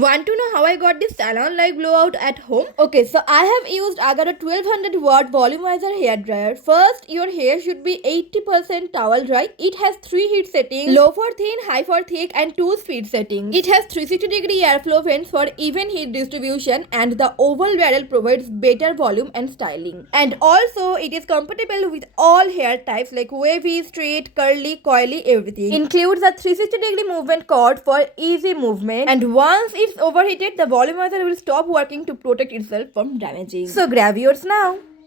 Want to know how I got this salon-like blowout at home? Okay, so I have used agaro 1200 watt volumizer hair dryer. First, your hair should be 80% towel dry. It has 3 heat settings: low for thin, high for thick, and 2 speed settings. It has 360-degree airflow vents for even heat distribution, and the oval barrel provides better volume and styling. And also, it is compatible with all hair types like wavy, straight, curly, coily, everything. Includes a 360-degree movement cord for easy movement, and once it's overheated, the volumizer will stop working to protect itself from damaging. So grab yours now.